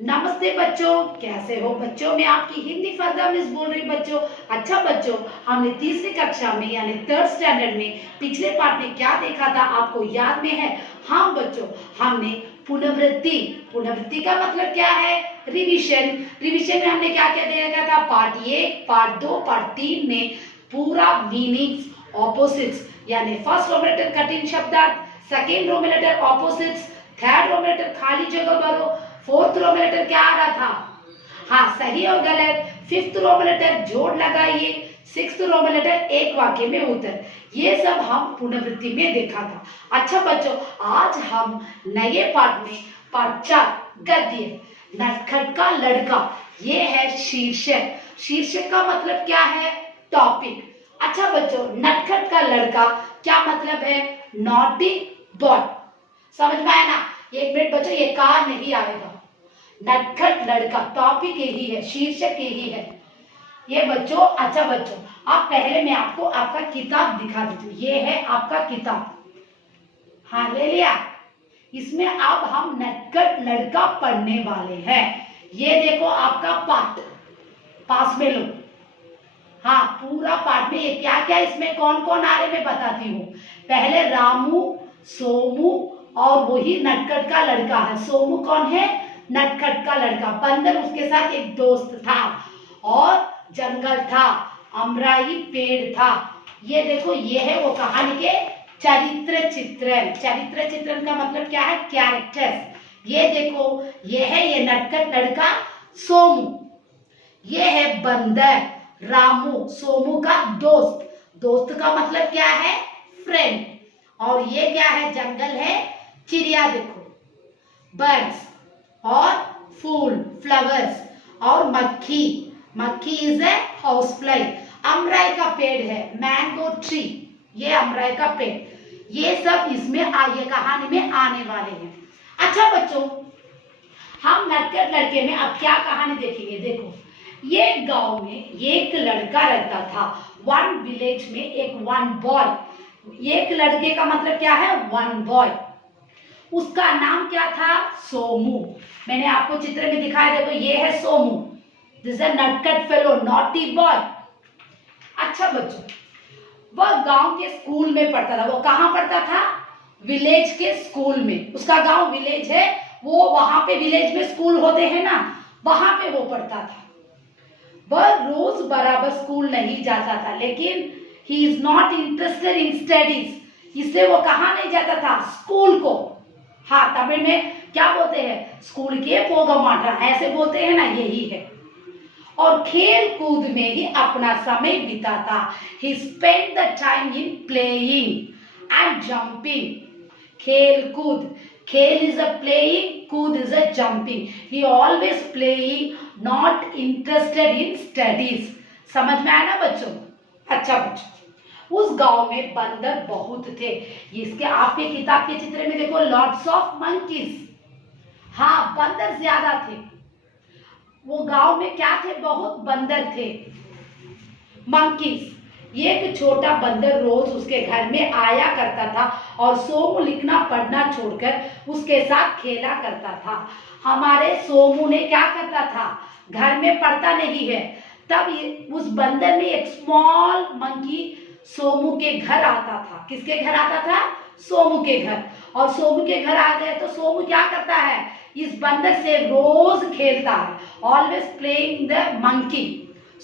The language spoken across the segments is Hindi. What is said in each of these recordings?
नमस्ते बच्चों, कैसे हो बच्चों। मैं आपकी हिंदी फरदा मिस बोल रही बच्चों। अच्छा बच्चों, हमने तीसरी कक्षा में यानी थर्ड स्टैंडर्ड में पिछले पार्ट में क्या देखा था, आपको याद में है? हाँ बच्चों, हमने पुनरावृत्ति पुनरावृत्ति का मतलब क्या है? रिवीजन। रिवीजन में हमने क्या क्या देखा था? पार्ट 1, पार्ट 2, पार्ट 3 में पूरा मीनिंग्स ऑपोजिट्स यानी फर्स्ट रो में लेटर कठिन शब्दार्थ, सेकेंड रो में लेटर ऑपोजिट्स, थर्ड रो में लेटर खाली जगह भरो, फोर्थ रो में लेटर क्या आ रहा था? हाँ, सही और गलत। फिफ्थ रो में लेटर जोड़ लगाइए, सिक्स्थ रो में लेटर एक वाक्य में उत्तर। ये सब हम पुनरावृत्ति में देखा था। अच्छा बच्चों, आज हम नए पाठ में पाठ 4 गद्य नटखट का लड़का, ये है शीर्षक। शीर्षक का मतलब क्या है? टॉपिक। अच्छा बच्चों, नटखट का लड़का क्या मतलब है? Naughty boy. समझ में आया ना? एक मिनट बच्चों, ये कहा नहीं आएगा। नटखट लड़का टॉपिक यही है, शीर्षक यही है ये बच्चों। अच्छा बच्चों, अब पहले मैं आपको आपका किताब दिखा देती हूँ। ये है आपका किताब। हाँ, ले लिया। इसमें अब हम नटखट लड़का पढ़ने वाले हैं। ये देखो आपका पाठ, पास में लो। हाँ, पूरा पाठ में ये क्या क्या इसमें कौन कौन आ रहे मैं बताती हूँ। पहले रामू, सोमू और वही नटखट का लड़का है। सोमू कौन है? नटखट का लड़का। बंदर, उसके साथ एक दोस्त था और जंगल था, अमराई पेड़ था। ये देखो, ये है वो कहानी के चरित्र चित्रण। चरित्र चित्रण का मतलब क्या है? कैरेक्टर्स। ये देखो, ये है ये नटखट लड़का सोमू। ये है बंदर रामू, सोमू का दोस्त। दोस्त का मतलब क्या है? फ्रेंड। और ये क्या है? जंगल है, चिड़िया देखो, बर्ड्स। और फूल, फ्लावर्स। और मक्खी, मक्खी इज ए हाउस फ्लाई। अमराई का पेड़ है, मैंगो ट्री। ये अमराई का पेड़। ये सब इसमें ये कहानी में आने वाले हैं। अच्छा बच्चों, हम नटखट लड़के में अब क्या कहानी देखेंगे? देखो, ये गांव में एक लड़का रहता था। वन विलेज में एक वन बॉय। एक लड़के का मतलब क्या है? One boy. उसका नाम क्या था? सोमू। मैंने आपको चित्र में दिखाया, देखो ये है सोमू। दिस इज नटखट फेलो, नॉटी बॉय। अच्छा बच्चों, वह गांव के स्कूल में पढ़ता था। वो कहाँ पढ़ता था? विलेज के स्कूल में। उसका गांव विलेज है, वो वहां पे विलेज में स्कूल होते हैं ना, वहां पे वो पढ़ता था। वह रोज बराबर स्कूल नहीं जाता था, लेकिन he is not interested in studies. इससे वो कहाँ नहीं जाता था? स्कूल को। हाँ, तमिल में क्या बोलते हैं? स्कूल के पोगमाटा, ऐसे बोलते हैं ना, यही है। और खेल कूद में ही अपना समय बिताता। He spend the time in playing and jumping. खेल कूद, खेल इज अ प्लेइंग, कूद is a jumping. He always playing, not interested in studies. समझ में आया ना बच्चों? अच्छा बच्चों, उस गांव में बंदर बहुत थे। इसके आपके किताब के चित्र में देखो, लॉट्स ऑफ मंकीज। हाँ, बंदर ज्यादा थे। वो गांव में क्या थे? बहुत बंदर थे, मंकीज। एक छोटा बंदर रोज उसके घर में आया करता था और सोमू लिखना पढ़ना छोड़कर उसके साथ खेला करता था। हमारे सोमू ने क्या करता था? घर में पढ़ता नहीं है। तब उस बंदर में एक स्मॉल मंकी सोमू के घर आता था। किसके घर आता था? सोमू के घर। और सोमू के घर आ गए तो सोमू क्या करता है? इस बंदर से रोज खेलता है, always playing the monkey.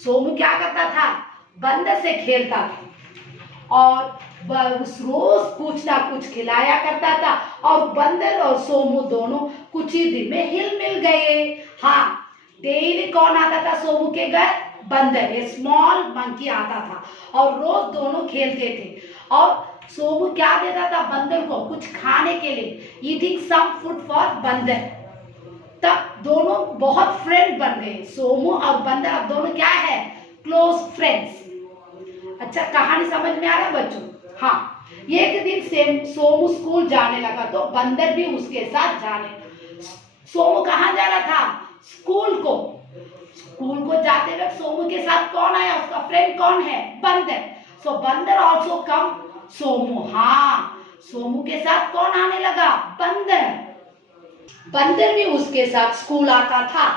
Somu क्या करता था? बंदर से खेलता था और उस रोज कुछ ना कुछ खिलाया करता था। और बंदर और सोमू दोनों कुछ ही दिन में हिल मिल गए। हाँ, डेली कौन आता था सोमू के घर? बंदर, ए स्मॉल मंकी आता था और रोज दोनों खेलते थे। और सोमू क्या देता था बंदर को? कुछ खाने के लिए, ईटिंग सम फूड फॉर बंदर। तब दोनों बहुत फ्रेंड बन गए। सोमू और बंदर अब दोनों क्या है? Close friends. अच्छा, कहानी समझ में आ रहा है बच्चों? हाँ, एक दिन सोमू स्कूल जाने लगा तो बंदर भी उसके साथ जाने। सोमू कहाँ जा रहा था? स्कूल को। स्कूल को जाते वक्त सोमू के साथ कौन आया? उसका फ्रेंड कौन है? बंदर। सो बंदर ऑल्सो कम सोमू। हाँ, सोमू के साथ कौन आने लगा? बंदर। बंदर भी उसके साथ स्कूल आता था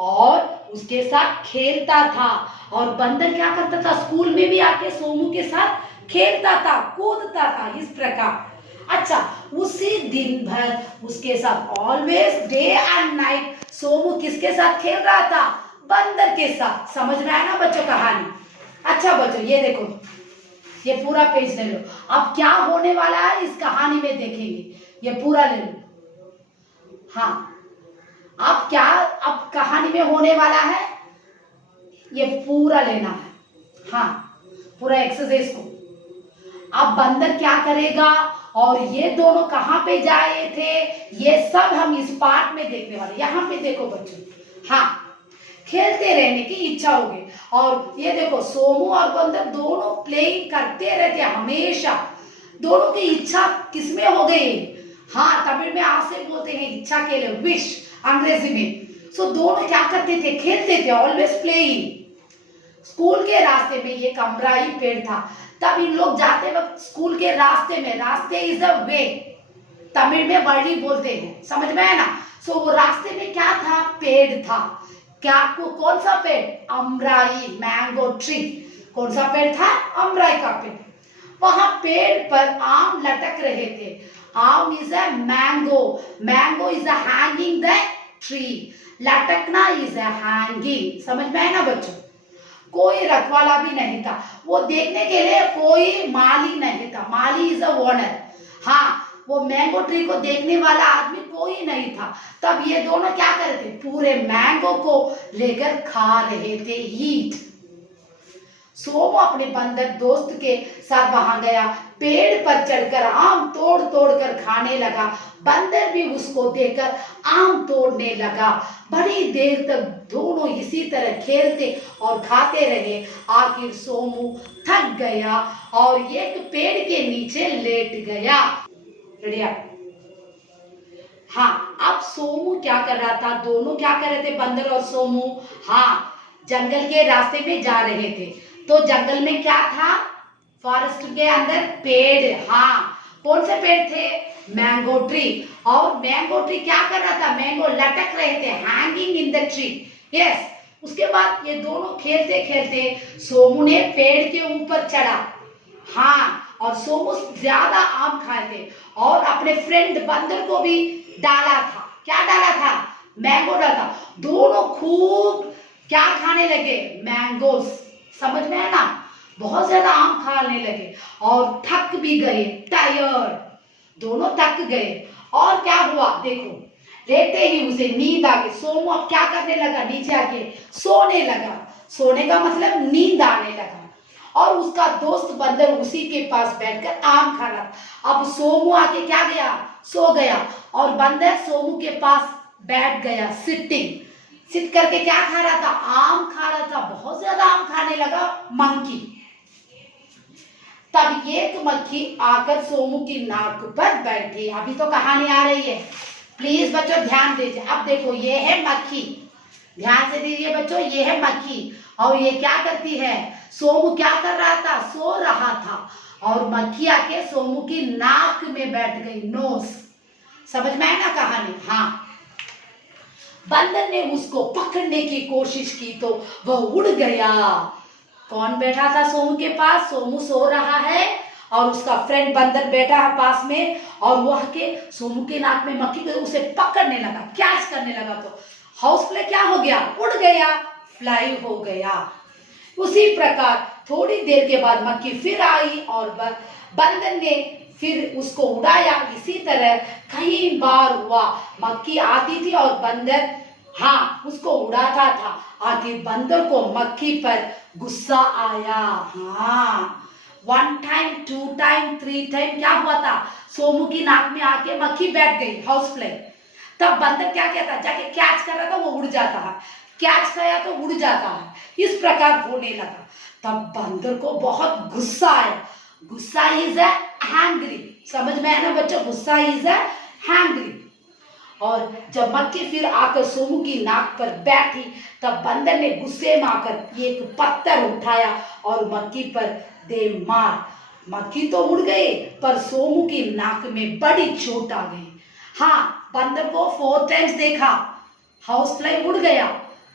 और उसके साथ खेलता था। और बंदर क्या करता था, स्कूल में भी आके सोमू के साथ खेलता था, कूदता था, इस प्रकार। अच्छा, उसी दिन भर उसके साथ always day and night Somu किसके साथ खेल रहा था, बंदर के साथ। समझ में आया ना बच्चों कहानी। अच्छा बच्चों, ये देखो, ये पूरा पेज ले लो। अब क्या होने वाला है इस कहानी में देखेंगे, ये पूरा ले लो। हाँ, अब क्या, अब कहानी में होने वाला है, ये पूरा लेना है। हाँ, पूरा एक्सरसाइज को। अब बंदर क्या करेगा और ये दोनों कहां पे जाए थे, ये सब हम इस पार्ट में देखने वाले। यहाँ पे देखो बच्चों, हाँ, खेलते रहने की इच्छा होगी। और ये देखो, सोमू और बंदर दोनों प्लेइंग करते रहते हमेशा। दोनों की इच्छा किसमें हो गई, हाँ, तमिल में आपसे बोलते हैं इच्छा के लिए विश, अंग्रेजी में। सो दोनों क्या करते थे, खेलते थे, ऑलवेज प्लेइंग। स्कूल के रास्ते में, ये कमराई पेड़ था, तब इन लोग जाते वक्त स्कूल के रास्ते में, रास्ते इज अ वे, तमिल में वर्डी बोलते हैं, समझ में है ना। सो वो रास्ते में क्या था, पेड़ था। क्या, कौन सा पेड़, अमराई, मैंगो ट्री। कौन सा पेड़ था, अमराई का पेड़। वहां पेड़ पर आम लटक रहे थे। आम is a mango, mango is a hanging the tree, लटकना इज अ हैंगिंग। समझ में है ना बच्चों। कोई रखवाला भी नहीं था, वो देखने के लिए कोई माली नहीं था, माली इज अ ओनर। हाँ, वो मैंगो ट्री को देखने वाला आदमी कोई नहीं था। तब ये दोनों क्या कर रहे थे, पूरे मैंगो को लेकर खा रहे थे, ईट। सोमू अपने बंदर दोस्त के साथ वहां गया, पेड़ पर चढ़कर आम तोड़ तोड़ कर खाने लगा। बंदर भी उसको देखकर आम तोड़ने लगा। बड़ी देर तक दोनों इसी तरह खेलते और खाते रहे। आखिर सोमू थक गया और एक पेड़ के नीचे लेट गया। रेडिया। हाँ, अब सोमू क्या कर रहा था, दोनों क्या कर रहे थे, बंदर और सोमू, हाँ, जंगल के रास्ते में जा रहे थे। तो जंगल में क्या था, फॉरेस्ट के अंदर पेड़, हाँ, कौन से पेड़ थे, मैंगो ट्री। और मैंगो ट्री क्या कर रहा था, मैंगो लटक रहे थे, hanging in the tree, yes. उसके बाद ये दोनों खेलते खेलते सोमू ने पेड़ के ऊपर चढ़ा, हाँ, और सोमू ज्यादा आम खाए थे और अपने फ्रेंड बंदर को भी डाला था। क्या डाला था, मैंगो डाला था। दोनों खूब क्या खाने लगे, मैंगोस। समझ में है ना, बहुत ज्यादा आम खाने लगे और थक भी गए, टायर्ड, दोनों थक गए। और क्या हुआ देखो, लेते ही उसे नींद आ गई। सोमू अब क्या करने लगा, नीचे आके सोने लगा। सोने का मतलब नींद आने लगा। और उसका दोस्त बंदर उसी के पास बैठकर आम खा रहा। अब सोमू आके क्या गया, सो गया और बंदर सोमू के पास बैठ गया, सिटिंग, सिट करके क्या खा रहा था, आम खा रहा था। बहुत ज्यादा आम खाने लगा मंकी। तब एक मक्खी आकर सोमू की नाक पर बैठी। अभी तो कहानी आ रही है, प्लीज बच्चों ध्यान दीजिए। अब देखो, ये है मक्खी, ध्यान से दीजिए बच्चों, ये है मक्खी। और ये क्या करती है, सोमू क्या कर रहा था, सो रहा था और मक्खी आके सोमू की नाक में बैठ गई, नोज। समझ में है ना कहानी। हाँ, बंदर ने उसको पकड़ने की कोशिश की तो वह उड़ गया। कौन बैठा था सोमू के पास, सोमू सो रहा है और उसका फ्रेंड बंदर बैठा है पास में, और वह के सोमू के नाक में मक्खी को उसे पकड़ने लगा, कैच करने लगा। तो हाउस फ्लाई क्या हो गया, उड़ गया, फ्लाई हो गया। उसी प्रकार थोड़ी देर के बाद मक्खी फिर आई और बंदर ने फिर उसको उड़ाया। इसी तरह कई बार हुआ, मक्खी आती थी और बंदर, हाँ, उसको उड़ाता था। आखिर बंदर को मक्खी पर गुस्सा आया। हाँ, 1 टाइम 2 टाइम 3 टाइम क्या हुआ था, सोमू की नाक में आके मक्खी बैठ गई, हाउस फ्लाई। तब बंदर क्या कहता, जाके कैच कर रहा था, वो उड़ जाता है, कैच किया तो उड़ जाता है, इस प्रकार होने लगा। तब बंदर को बहुत गुस्सा आया। गुस्सा इज अ हैंग्री, समझ में है ना बच्चों, गुस्सा इज अ हैंग्री। और जब मक्खी फिर आकर सोमू की नाक पर बैठी, तब बंदर ने गुस्से में आकर एक पत्थर उठाया और मक्खी पर दे मार। मक्खी तो उड़ गई पर सोमू की नाक में बड़ी चोट आ गई। हाँ, बंदर को 4 टाइम्स देखा, हाउस फ्लाई उड़ गया।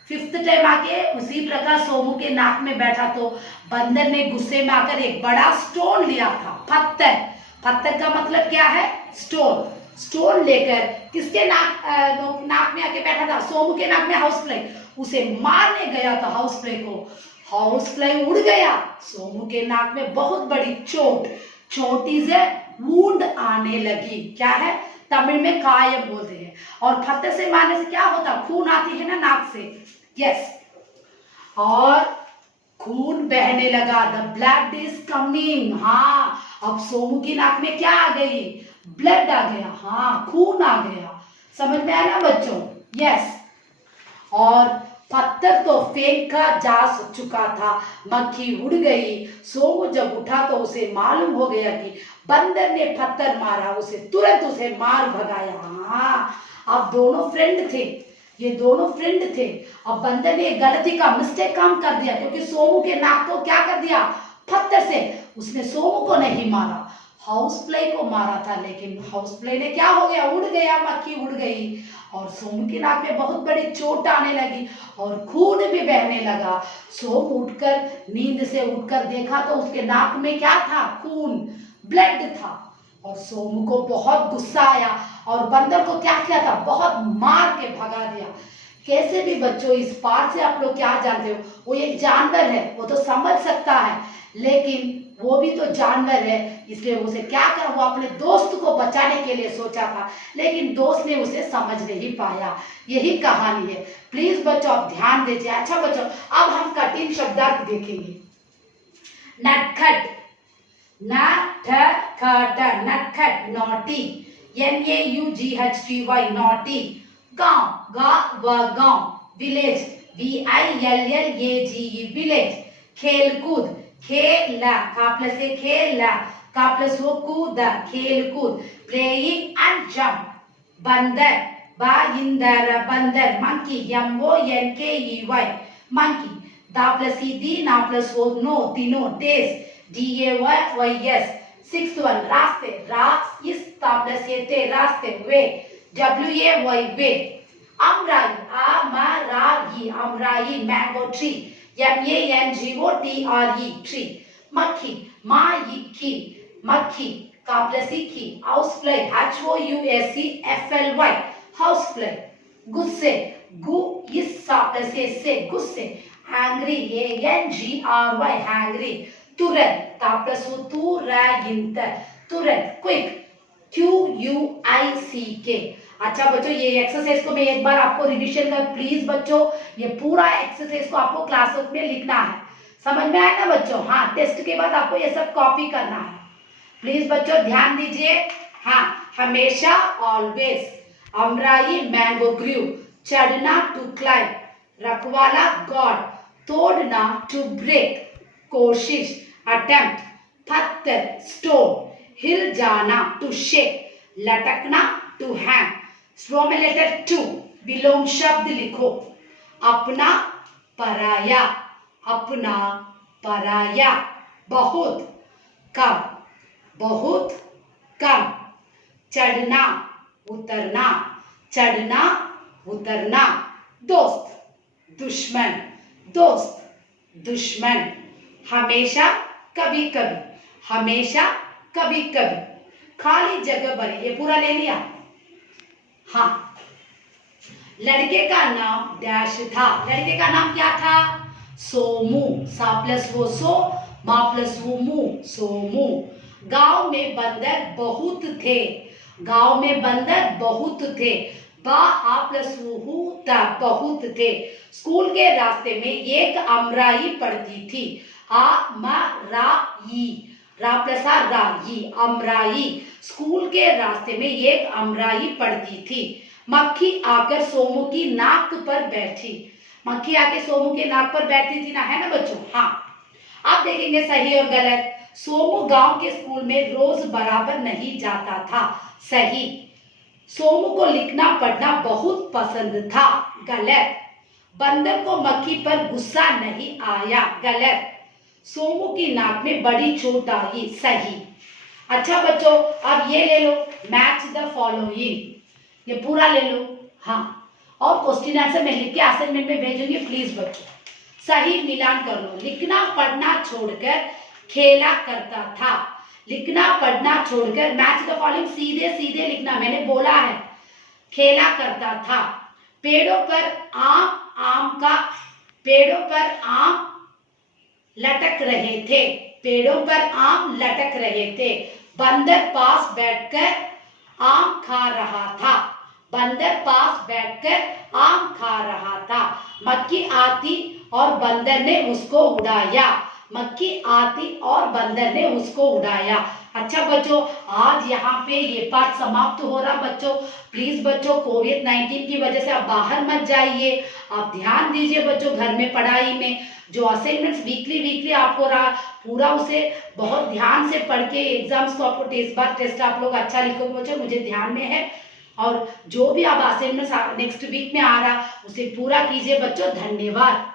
5th टाइम आके उसी प्रकार सोमू के नाक में बैठा तो बंदर ने गुस्से में आकर एक बड़ा स्टोन लिया था, पत्थर। पत्थर का मतलब क्या है? स्टोन। स्टोन लेकर किसके नाक में आके बैठा था? सोमू के नाक में हाउस फ्लाई। उसे मारने गया था हाउस फ्लाई को। हाउस फ्लाई उड़ गया। सोमू के नाक में बहुत बड़ी चोट, चोटी से वूंड आने लगी। क्या है? तमिल में कायम बोलते हैं। और पत्थर से मारने से क्या होता? खून आती है ना नाक से। यस, और खून बहने लगा। The blood is coming. हाँ, अब सोमू की नाक में क्या आ गई? ब्लड आ गया। हाँ, खून आ गया। समझ में आया ना बच्चों? यस, और पत्थर तो फेंका जा चुका था, मक्खी उड़ गई। सोमू जब उठा तो उसे मालूम हो गया कि बंदर ने पत्थर मारा, उसे तुरंत उसे मार भगाया। हाँ, अब दोनों फ्रेंड थे, ये दोनों फ्रेंड थे। अब बंदर ने गलती का मिस्टेक काम कर दिया, क्योंकि सोमू के नाक को क्या कर दिया? पत्थर से। उसने सोमू को नहीं मारा, हाउस फ्लाई को मारा था। लेकिन हाउस फ्लाई ने क्या हो गया? उड़ गया, मक्खी उड़ गई और सोमू की नाक में बहुत बड़ी चोट आने लगी और खून भी बहने लगा। सोमू उठकर, नींद से उठकर देखा तो उसके नाक में क्या था? खून, ब्लड था। और सोमू को बहुत गुस्सा आया और बंदर को क्या किया था? बहुत मार के भगा दिया। कैसे भी बच्चों, इस बात से आप लोग क्या जानते हो? वो एक जानवर है, वो तो समझ सकता है, लेकिन वो भी तो जानवर है, इसलिए उसे क्या करा? वो अपने दोस्त को बचाने के लिए सोचा था, लेकिन दोस्त ने उसे समझ नहीं पाया। यही कहानी है। प्लीज बच्चों आप ध्यान दीजिए। अच्छा बच्चों, अब हम कठिन शब्दार्थ देखेंगे। नटखट, नटखट, नटखट, नॉटी, NAUGHTY, नॉटी। गांव, गांव, विलेज, VILLAGE, विलेज। खेलकूद, खेला, का प्लस से खेला, का प्लस वो कूदा, खेल कूद। Playing and jump. बंदर, बाइंदर, बंदर। Monkey, MONKEY, monkey. दा प्लस ई दी, ना प्लस वो नो, तीनों। Days, DAYS। 6th वन, रास्ते, रास इस, ता प्लस ये ते, रास्ते। Way, WAY, way. अमराई, अमराई, अमराई। Mango tree, MANGOTRE, tree. मक्खी, माइकी, मक्खी, का प्लस की। House fly, HOUSEFLY, house fly. गुस्से, गु इस, सा प्लस से, गुस्से। Angry, ANGRY, angry. तुरंत, ता प्लस तू, रैगिंत, तुरंत। Quick, QUICK। अच्छा बच्चों, ये एक्सरसाइज को मैं एक बार आपको रिवीजन कर, प्लीज बच्चों ये पूरा एक्सरसाइज को आपको क्लासवर्क में लिखना है। समझ में आया ना बच्चों? हाँ, टेस्ट के बाद आपको ये सब कॉपी करना है। प्लीज बच्चों ध्यान दीजिए। हाँ, हमेशा, ऑलवेज। अमराई, मैंगो ग्रू। चढ़ना, टू क्लाइम। रखवाला, गॉड। तोड़ना, टू ब्रेक। कोशिश, अटेम्प्ट। पत्थर, स्टोन। हिल जाना, टू शेक। लटकना, टू हैंग। स्लो में लेटर 2, विलोम शब्द लिखो। अपना, पराया, अपना, पराया। बहुत, कम, बहुत कम। चढ़ना, उतरना, चढ़ना, उतरना। दोस्त, दुश्मन, दोस्त, दुश्मन। हमेशा, कभी कभी, हमेशा, कभी कभी। खाली जगह भरी, ये पूरा ले लिया। हाँ, लड़के का नाम डैश था। लड़के का नाम क्या था? सोमू। सा प्लस वो सो, मा प्लस वो मु, सोमू। गांव में बंदर बहुत थे। गांव में बंदर बहुत थे। बा आ प्लस वो ता, बहुत थे। स्कूल के रास्ते में एक अमराई पड़ती थी। आ मा रा ई, रा प्लस आ रा ई, अमराई। स्कूल के रास्ते में एक अमराई पड़ती थी। मक्खी आकर सोमू की नाक पर बैठी। मक्खी आके सोमू के नाक पर बैठती थी ना, है ना बच्चों? हाँ, अब देखेंगे सही और गलत। सोमू गांव के स्कूल में रोज बराबर नहीं जाता था। सही। सोमू को लिखना पढ़ना बहुत पसंद था। गलत। बंदर को मक्खी पर गुस्सा नहीं आया। गलत। सोमू की नाक में बड़ी चोट आई। सही। अच्छा बच्चों, अब ये ले लो, मैच द फॉलोइंग। ये पूरा ले लो। हाँ, और क्वेश्चन आंसर मैं लिख के असाइनमेंट में भेजूंगी, प्लीज बच्चों सही मिलान कर लो। लिखना पढ़ना छोड़कर खेला करता था। लिखना पढ़ना छोड़कर, मैच द फॉलोइंग, सीधे सीधे लिखना, मैंने बोला है। खेला करता था। पेड़ों पर आम का, पेड़ों पर आम लटक रहे थे। पेड़ों पर आम लटक रहे थे। बंदर पास बैठकर आम खा रहा था। बंदर पास बैठकर आम खा रहा था। मक्खी आती और बंदर ने उसको उड़ाया। मक्खी आती और बंदर ने उसको उड़ाया। अच्छा बच्चों, आज यहाँ पे ये पाठ समाप्त हो रहा बच्चों। प्लीज बच्चों, कोविड-19 की वजह से आप बाहर मत जाइए, आप ध्यान दीजिए बच्चों घर में पढ़ाई में। जो असाइनमेंट्स वीकली आपको रहा, पूरा उसे बहुत ध्यान से पढ़ के एग्जाम्स को आपको टेस्ट आप लोग अच्छा लिखोगे बच्चों, मुझे ध्यान में है। और जो भी आप असाइनमेंट्स नेक्स्ट वीक में आ रहा, उसे पूरा कीजिए बच्चों। धन्यवाद।